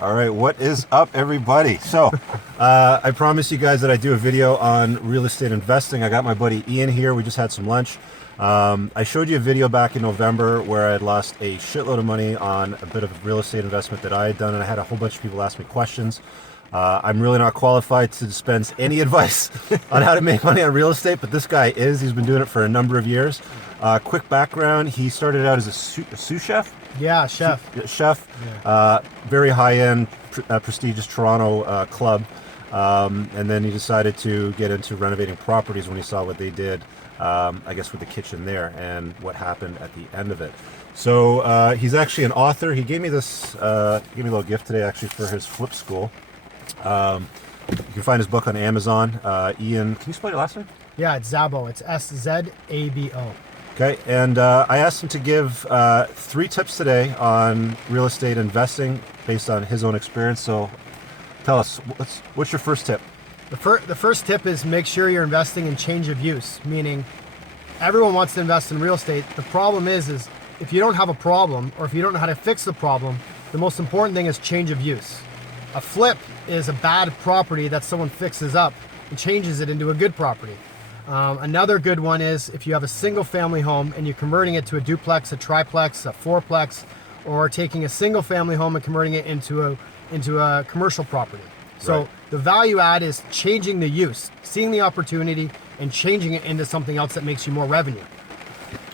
All right, what is up, everybody? So, I promised you guys that I do a video on real estate investing. I got my buddy Ian here. We just had some lunch. I showed you a video back in November where I had lost a shitload of money on a bit of real estate investment that I had done, and I had a whole bunch of people ask me questions. I'm really not qualified to dispense any advice on how to make money on real estate, but this guy is. He's been doing it for a number of years. Quick background, he started out as a sous chef. Yeah, chef. Chef. Yeah. Very high-end, prestigious Toronto club. And then he decided to get into renovating properties when he saw what they did, I guess, with the kitchen there and what happened at the end of it. So he's actually an author. He gave me this, he gave me a little gift today, actually, for his flip school. You can find his book on Amazon. Ian, can you spell your last name? Yeah, it's Szabo. It's S-Z-A-B-O. Okay, and I asked him to give 3 tips today on real estate investing based on his own experience. So tell us, what's your first tip? The first tip is make sure you're investing in change of use, meaning everyone wants to invest in real estate. The problem is if you don't have a problem or if you don't know how to fix the problem, the most important thing is change of use. A flip is a bad property that someone fixes up and changes it into a good property. Another good one is if you have a single family home and you're converting it to a duplex, a triplex, a fourplex, or taking a single family home and converting it into a commercial property. So right. The value add is changing the use, seeing the opportunity and changing it into something else that makes you more revenue.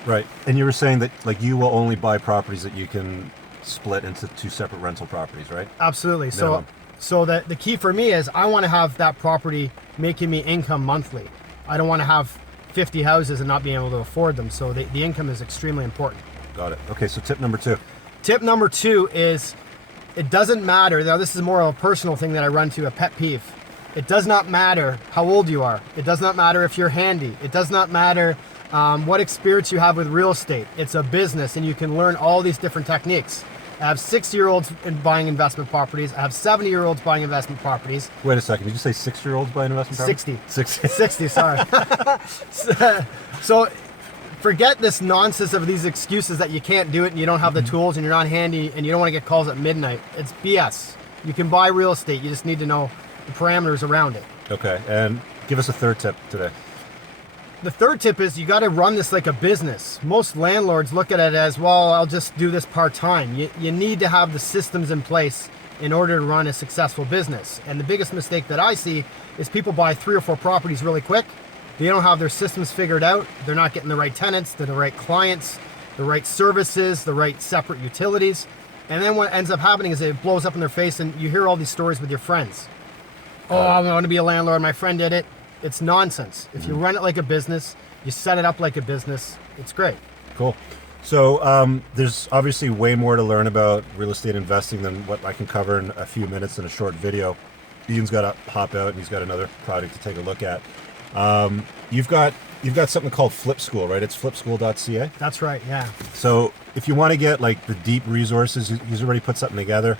Right. And you were saying that like you will only buy properties that you can split into 2 separate rental properties, right? Absolutely. Minimum. So the key for me is I want to have that property making me income monthly. I don't want to have 50 houses and not being able to afford them. So the income is extremely important. Got it. Okay, so tip number 2. Tip number 2 is it doesn't matter. Now this is more of a personal thing that I run to, a pet peeve. It does not matter how old you are. It does not matter if you're handy. It does not matter what experience you have with real estate. It's a business and you can learn all these different techniques. I have 60-year-olds buying investment properties. I have 70-year-olds buying investment properties. Wait a second. Did you say 6-year-olds buying investment properties? 60. 60, sorry. So forget this nonsense of these excuses that you can't do it and you don't have the tools and you're not handy and you don't want to get calls at midnight. It's BS. You can buy real estate. You just need to know the parameters around it. Okay. And give us a third tip today. The third tip is you got to run this like a business. Most landlords look at it as, well, I'll just do this part-time. You need to have the systems in place in order to run a successful business. And the biggest mistake that I see is people buy 3 or 4 properties really quick. They don't have their systems figured out. They're not getting the right tenants, the right clients, the right services, the right separate utilities. And then what ends up happening is it blows up in their face and you hear all these stories with your friends. Oh, I want to be a landlord. My friend did it. It's nonsense. If you run it like a business, you set it up like a business, it's great. Cool. So there's obviously way more to learn about real estate investing than what I can cover in a few minutes in a short video. Ian's got to pop out and he's got another project to take a look at. You've got something called Flip School, right? It's flipschool.ca. That's right, yeah. So if you want to get like the deep resources, he's already put something together.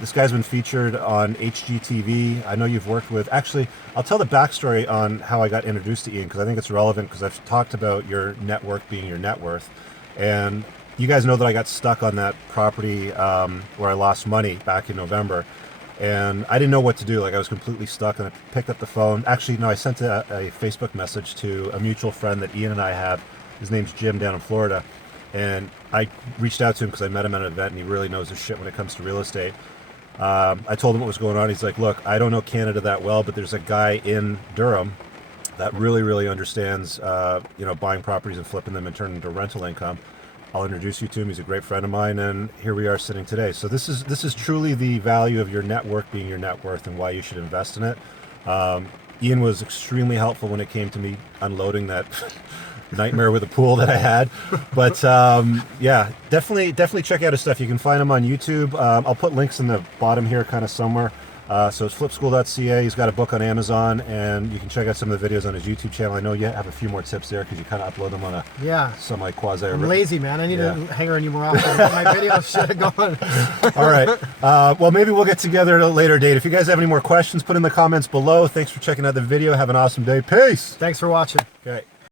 This guy's been featured on HGTV. I know you've worked with, actually, I'll tell the backstory on how I got introduced to Ian because I think it's relevant because I've talked about your network being your net worth. And you guys know that I got stuck on that property where I lost money back in November. And I didn't know what to do. Like I was completely stuck and I picked up the phone. Actually, no, I sent a Facebook message to a mutual friend that Ian and I have. His name's Jim down in Florida. And I reached out to him because I met him at an event and he really knows his shit when it comes to real estate. I told him what was going on. He's like, look, I don't know Canada that well, but there's a guy in Durham that really, really understands, buying properties and flipping them and turning into rental income. I'll introduce you to him. He's a great friend of mine, and here we are sitting today. So this is truly the value of your network being your net worth and why you should invest in it. Ian was extremely helpful when it came to me unloading that nightmare with a pool that I had. But yeah, definitely check out his stuff. You can find him on YouTube. I'll put links in the bottom here kind of somewhere. So it's flipschool.ca. He's got a book on Amazon, and you can check out some of the videos on his YouTube channel. I know you have a few more tips there because you kind of upload them on a semi-quasi. I'm lazy, man. I need to hang around you more often. My videos should have gone. All right. Well, maybe we'll get together at a later date. If you guys have any more questions, put in the comments below. Thanks for checking out the video. Have an awesome day. Peace. Thanks for watching. Okay.